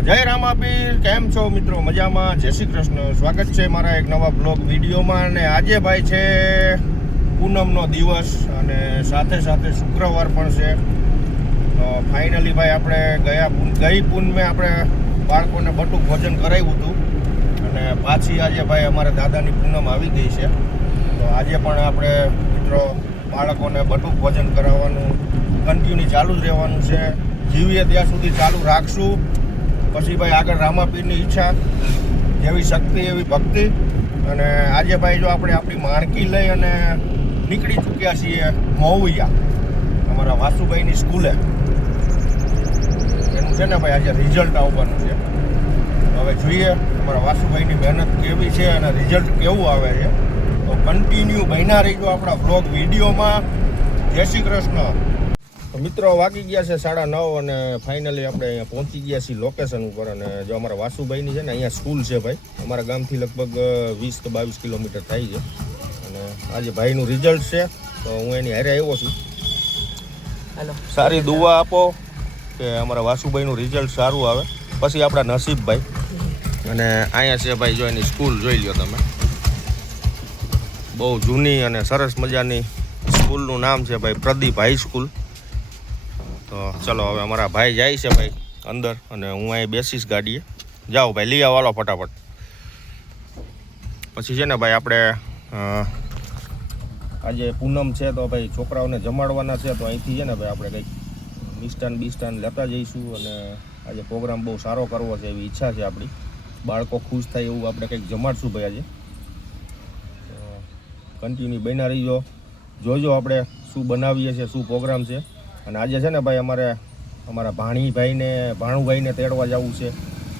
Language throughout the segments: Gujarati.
જય રામાપીર, કેમ છો મિત્રો? મજામાં? જય શ્રી કૃષ્ણ. સ્વાગત છે મારા એક નવા બ્લોગ વિડીયોમાં. અને આજે ભાઈ છે પૂનમનો દિવસ અને સાથે સાથે શુક્રવાર પણ છે. તો ફાઇનલી ભાઈ આપણે ગઈ પૂનમે આપણે બાળકોને બટુક ભોજન કરાવ્યું હતું અને પાછી આજે ભાઈ અમારા દાદાની પૂનમ આવી ગઈ છે. તો આજે પણ આપણે મિત્રો બાળકોને બટુક ભોજન કરાવવાનું કન્ટિન્યુ ચાલુ જ રહેવાનું છે. જીવીએ ત્યાં સુધી ચાલુ રાખશું. પછી ભાઈ આગળ રામાપીરની ઈચ્છા, જેવી શક્તિ એવી ભક્તિ. અને આજે ભાઈ જો આપણે આપણી માણકી લઈ અને નીકળી ચૂક્યા છીએ મહુયા, અમારા વાસુભાઈની સ્કૂલે. એનું છે ને ભાઈ આજે રિઝલ્ટ આવવાનું છે. હવે જોઈએ અમારા વાસુભાઈની મહેનત કેવી છે અને રિઝલ્ટ કેવું આવે છે. તો કન્ટિન્યુ બન્યા રહીજો આપણા બ્લોગ વિડીયોમાં. જય શ્રી કૃષ્ણ. તો મિત્રો વાગી ગયા છે 9:30 અને ફાઇનલી આપણે અહીંયા પહોંચી ગયા છીએ લોકેશન ઉપર. અને જો અમારા વાસુભાઈની છે ને અહીંયા સ્કૂલ છે ભાઈ, અમારા ગામથી લગભગ 20 કે 22 કિલોમીટર થાય છે. અને આજે ભાઈનું રિઝલ્ટ છે તો હું એની હારે આવ્યો છું. હેલો, સારી દુઆ આપો કે અમારા વાસુભાઈનું રિઝલ્ટ સારું આવે. પછી આપણા નસીબભાઈ. અને અહીંયા છે ભાઈ, જો એની સ્કૂલ જોઈ લો તમે, બહુ જૂની અને સરસ મજાની સ્કૂલનું નામ છે ભાઈ પ્રદીપ હાઈસ્કૂલ. તો ચલો હવે અમારા ભાઈ જાય છે ભાઈ અંદર અને હું અહીં બેસીશ ગાડીએ. જાઓ ભાઈ, લઈ આવો ફટાફટ. પછી છે ને ભાઈ આપણે આજે પૂનમ છે તો ભાઈ છોકરાઓને જમાડવાના છે. તો અહીંથી છે ને ભાઈ આપણે કંઈક મિષ્ટાન લેતા જઈશું. અને આજે પ્રોગ્રામ બહુ સારો કરવો છે એવી ઈચ્છા છે આપણી. બાળકો ખુશ થાય એવું આપણે કંઈક જમાડશું ભાઈ આજે. કન્ટિન્યુ બન્યા રહીજો, જોજો આપણે શું બનાવીએ છીએ, શું પ્રોગ્રામ છે. અને આજે છે ને ભાઈ અમારા ભાણુભાઈને તેડવા જવું છે.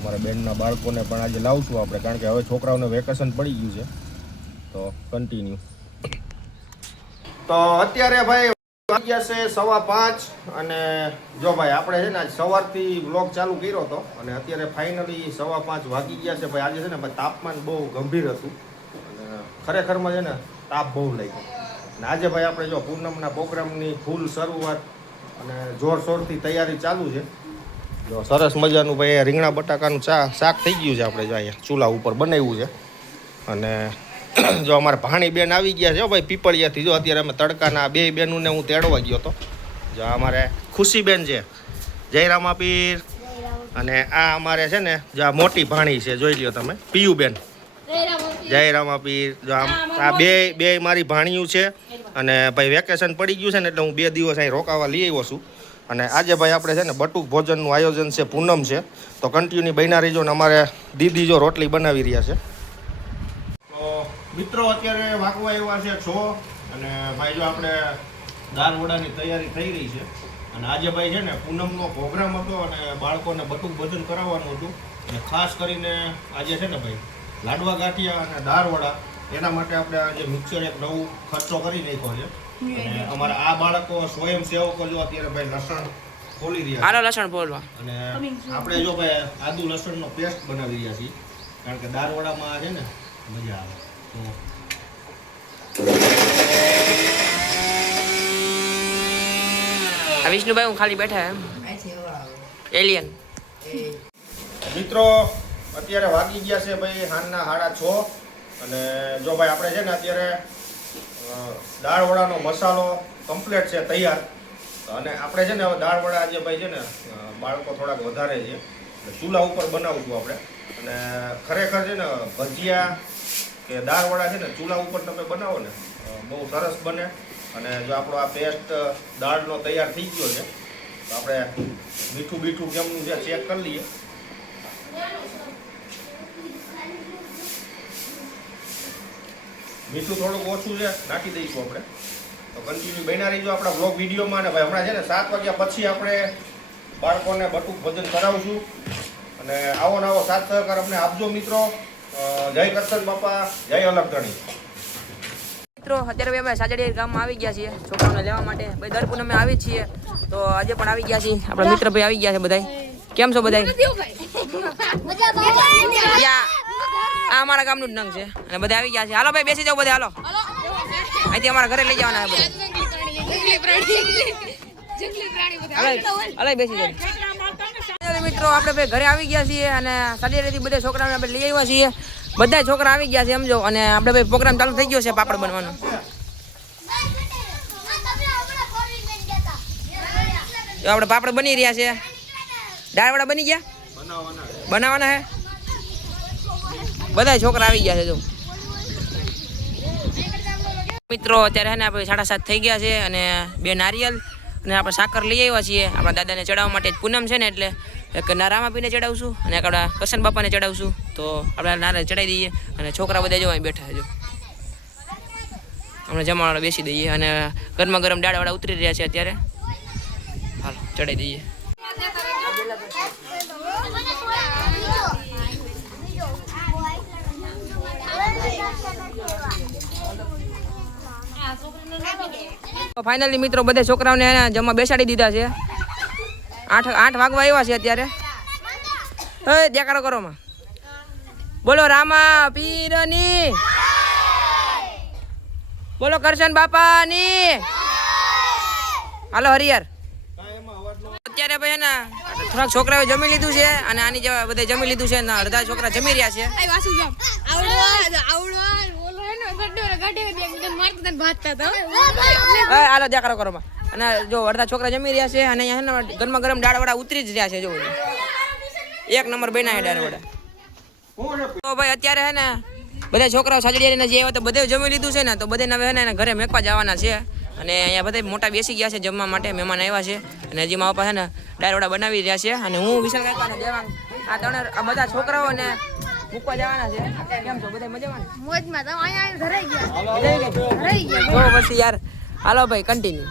અમારા બેનના બાળકોને પણ આજે લાવશું આપણે, કારણ કે હવે છોકરાઓને વેકેશન પડી ગયું છે. તો કન્ટિન્યુ. તો અત્યારે ભાઈ વાગ્યા છે 5:15 અને જો ભાઈ આપણે છે ને આજ સવારથી વ્લોગ ચાલુ કર્યો હતો અને અત્યારે ફાઇનલી 5:15 વાગી ગયા છે ભાઈ. આજે છે ને ભાઈ તાપમાન બહુ ગંભીર હતું અને ખરેખરમાં છે ને તાપ બહુ લાગ્યો. અને આજે ભાઈ આપણે જો પૂનમના પ્રોગ્રામની ફૂલ શરૂઆત અને જોરશોરથી તૈયારી ચાલુ છે. જો સરસ મજાનું ભાઈ રીંગણા બટાકાનું શાક થઈ ગયું છે. આપણે જો અહીંયા ચૂલા ઉપર બનાવ્યું છે. અને જો અમારા ભાણી બેન આવી ગયા છે ભાઈ પીપળિયાથી. જો અત્યારે અમે તડકાના 2 બેનોને હું તેડવા ગયો હતો. જો અમારે ખુશીબેન છે, જય રામાપીર. અને આ અમારે છે ને જો આ મોટી ભાણી છે, જોઈ લ્યો તમે, પિયુબેન, જય રામાપીર. જો આ બે મારી ભાણીયું છે. અને ભાઈ વેકેશન પડી ગયું છે ને એટલે હું 2 દિવસ અહીં રોકાવા લઈ આવ્યો છું. અને આજે ભાઈ આપણે છે ને બટુક ભોજનનું આયોજન છે, પૂનમ છે. તો કન્ટિન્યુ બન્યા રહીજો. ને અમારે દીદી જો રોટલી બનાવી રહ્યા છે. તો મિત્રો અત્યારે વાગવા આવ્યા છે 6 અને ભાઈ જો આપણે દાળ વડાની તૈયારી થઈ રહી છે. અને આજે ભાઈ છે ને પૂનમનો પ્રોગ્રામ હતો અને બાળકોને બટુક ભોજન કરાવવાનું હતું. અને ખાસ કરીને આજે છે ને ભાઈ લાડવા ગાંઠિયા અને દાળ વડા, એના માટે આપણે આજે મિક્સર એક નવું ખર્ચો કરી નાખ્યો છે. અને અમારા આ બાળકો સ્વયંસેવકો જો અત્યારે ભાઈ લસણ ખોલી રહ્યા છે. લસણ ફોલવા. અને આપણે જો ભાઈ આદુ લસણનો પેસ્ટ બનાવી રહ્યા છીએ, કારણ કે દાળ વડામાં છે ને મજા આવે. તો વિષ્ણુભાઈ હું ખાલી બેઠા એમ એલિયન. મિત્રો અત્યારે વાગી ગયા છે ભાઈ સાંજના 6:30 અને જો ભાઈ આપણે છે ને અત્યારે દાળ વડાનો મસાલો કમ્પ્લીટ છે, તૈયાર. અને આપણે છે ને હવે દાળ વડા આજે ભાઈ છે ને બાળકો થોડાક વધારે છે, ચૂલા ઉપર બનાવશું આપણે. અને ખરેખર છે ને ભજીયા કે દાળ વડા છે ને ચૂલા ઉપર તમે બનાવો ને બહુ સરસ બને. અને જો આપણો આ પેસ્ટ દાળનો તૈયાર થઈ ગયો છે તો આપણે મીઠું કેમનું છે ચેક કરી લઈએ. મીઠું થોડુંક ઓછું છે, નાખી દઈશું આપણે. તો કન્ટિન્યુ બન્યા રહીજો આપણા બ્લોગ વિડીયોમાં. અને ભાઈ હમણાં છે ને 7 વાગ્યા પછી આપણે બાળકોને બટુક ભોજન કરાવશું. અને આવો નવો સાથ સહકાર અમને આપજો મિત્રો. જય કરશન બાપા, જય અલગધણી. મિત્રો અત્યારે અમે સાજડી ગામમાં આવી ગયા છીએ છોકરાઓને લેવા માટે. ભાઈ દર પૂનમે આવી છીએ, તો આજે પણ આવી ગયા છીએ. આપણા મિત્ર ભાઈ આવી ગયા છે બધા. કેમ છો બધા? આ અમારા ગામનું જ નંગ છે અને બધા આવી ગયા છે. હાલો ભાઈ બેસી જાઓ બધા, હાલો અહીંથી અમારા ઘરે લઈ જવાના બધા. બેસી જાઓ. મિત્રો મિત્રો આપણે ભાઈ ઘરે આવી ગયા છીએ અને સાડીથી બધા છોકરાઓને આપણે લઈ આવ્યા છીએ. બધા છોકરા આવી ગયા છે સમજો. અને આપણે ભાઈ પ્રોગ્રામ ચાલુ થઈ ગયો છે પાપડ બનવાનો. તો આપણે પાપડ બની રહ્યા છે. દાળવડા બની ગયા, બનાવવાના હે. બધા છોકરા આવી ગયા છે જો મિત્રો. અત્યારે હે ને આપણે 7:30 થઈ ગયા છે અને 2 નારિયેલ અને આપણે સાકર લઈ આવ્યા છીએ આપણા દાદાને ચડાવવા માટે. પૂનમ છે ને એટલે એક રામાપીને ચડાવશું અને એક આપણા કરશન બાપાને ચડાવશું. તો આપણે નારિયેળ ચડાવી દઈએ અને છોકરા બધા જો અહીં બેઠા છે જો. આપણે જમવાવાળા બેસી દઈએ અને ગરમા ગરમ દાળવાળા ઉતરી રહ્યા છે અત્યારે. હાલો ચડાવી દઈએ. ફાઇનલી મિત્રો બધા છોકરાઓને જમવા બેસાડી દીધા છે. 8 વાગવા આવ્યા છે અત્યારે. દેખાડો કરો માં. બોલો રામા પીરની, બોલો કરશન બાપાની. હાલો હરિયર. અત્યારે ભાઈ ને થોડાક છોકરાઓ જમી લીધું છે અને આની જેવા બધા જમી લીધું છે ને અડધા છોકરા જમી રહ્યા છે. હાલો દેખાડો કરો માં. અને જો અડધા છોકરા જમી રહ્યા છે અને અહીંયા ગરમા ગરમ દાળવડા ઉતરી જ રહ્યા છે જો. 1 નંબર બન્યા દાળવડા. તો ભાઈ અત્યારે હે ને બધા છોકરાઓ સાજડિયાને જે આવ્યા તો બધે જમી લીધું છે ને તો બધે હવે હે ને ઘરે મેકવા જવાના છે. અને અહીંયા બધા મોટા બેસી ગયા છે જમવા માટે. મહેમાન આવ્યા છે અને હજી મારા પપ્પા છે ને દાળવડા બનાવી રહ્યા છે. અને હું વિશાલ કાકા ને દેવાંગ આ બધા છોકરાઓને મૂકવા જવાના છે. કેમ છો બધા મજામાં? મોજમાં તો અહીંયા ઘરે ગયા. તો પછી યાર હાલો ભાઈ કન્ટિન્યુ.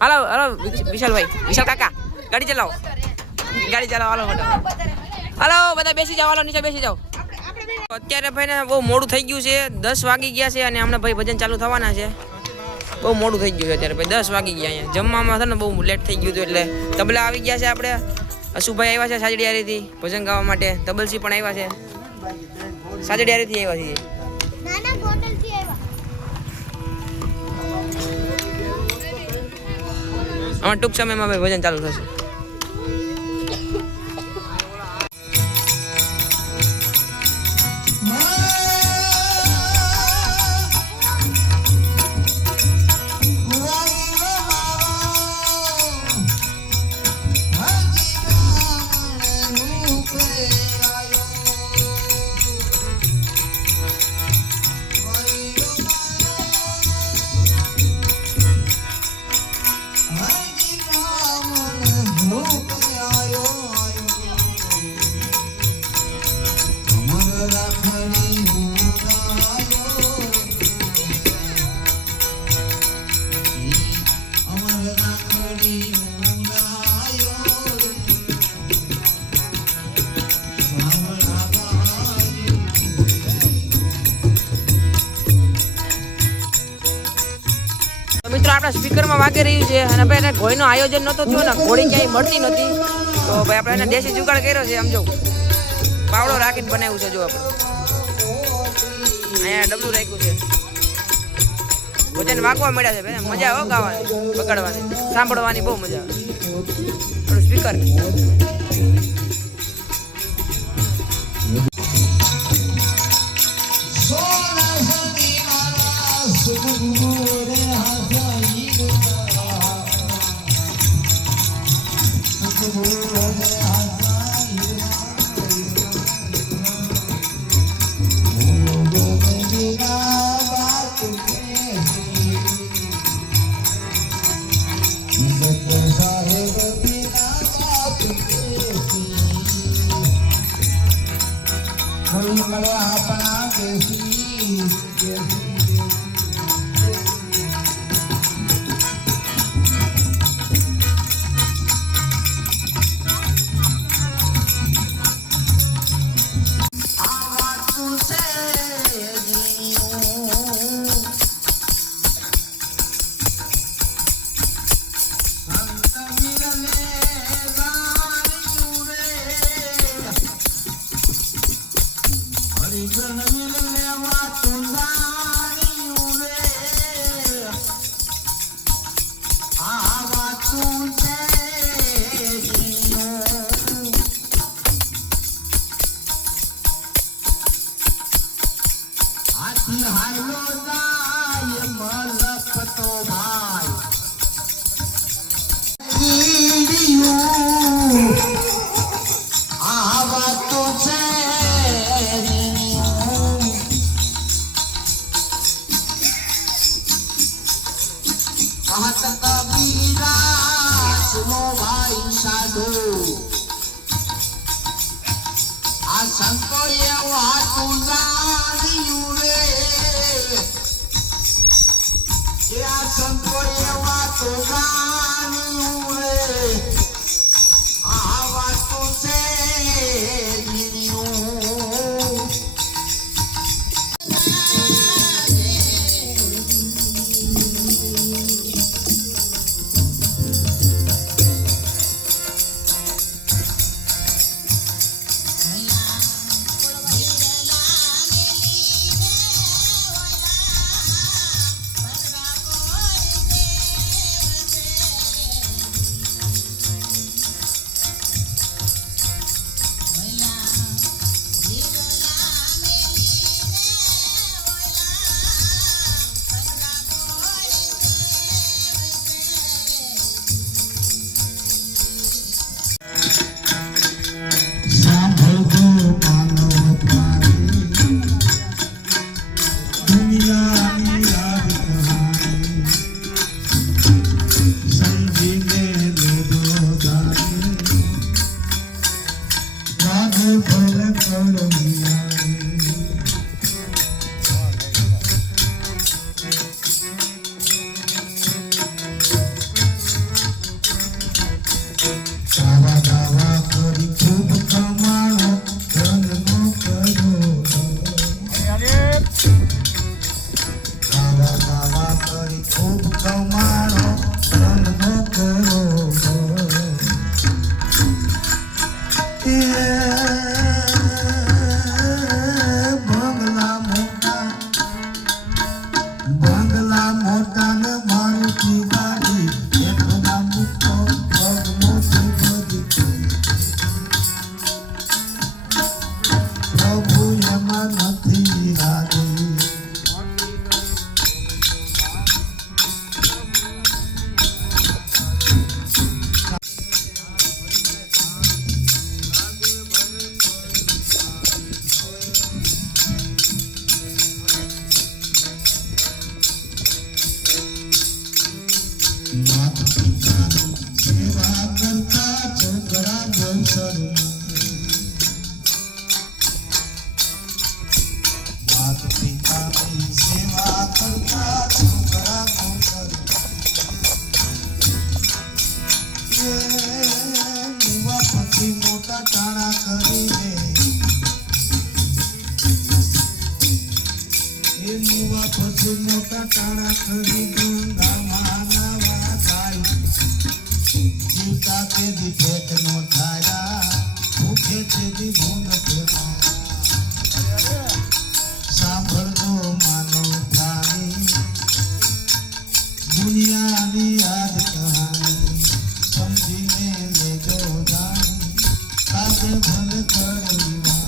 હાલો હાલો વિશાલભાઈ, વિશાલ કાકા ગાડી ચલાવો, ગાડી ચલાવો. હાલો હાલો બધા બેસી જાઓ, હાલો નીચે બેસી જાઓ. અત્યારે ભાઈ ને બહુ મોડું થઈ ગયું છે. 10 વાગી ગયા છે અને હમણાં ભાઈ ભજન ચાલુ થવાના છે. બહુ મોડું થઈ ગયું છે અત્યારે ભાઈ. 10 વાગી ગયા. અહીંયા જમવામાં છે ને બહુ લેટ થઈ ગયું હતું એટલે તબલા આવી ગયા છે. આપણે અશુભાઈ આવ્યા છે સાજડિયારીથી ભજન ગાવા માટે. તબલસી પણ આવ્યા છે. સાજડિયારીથી આવ્યા છીએ. નાના બોટલથી આવ્યા. આમાં ટૂંક સમયમાં ભાઈ ભજન ચાલુ થશે. મિત્રો આપણા સ્પીકરમાં વાગી રહ્યું છે અને ભાઈ એને ઘોડીનું આયોજન નહોતું થયું ને, ઘોડી ક્યાંય મળતી નહોતી તો ભાઈ આપણે એને દેશી જુગાડ કર્યો છે. આમ જો પાવડો રાખીને બનાવ્યું છે. જો આપણે અહીંયા ડબલું રાખ્યું છે. ભજન વાગવા મળ્યા છે ભાઈ. મજા આવે ગાવાની, બગાડવાની, સાંભળવાની બહુ મજા આવે. આપણું સ્પીકર નિહાળો જાય મલકતો ભાઈ કીડીયું આવા તો છે મહત કબીરા સુનો ભાઈ સાધુ આ સંતો એવા તું જાણ્યું રે એ આ સંતો એવા તું જાણ્યું રે આ વાતો છે જીણ્યું મોટા ટાણા કરી દે એ મુવા પછી મોટા ટાણા કરી ગંગા માનવા થાય જીવતા તે દી ભેટ નો થાયા ભૂખે તે દી ભૂંડ ફેરા સાંભળજો માનો પ્રાણી દુનિયાની યાદ કહાની સમજીને લેજો જાણી કાજે ભલે કળવી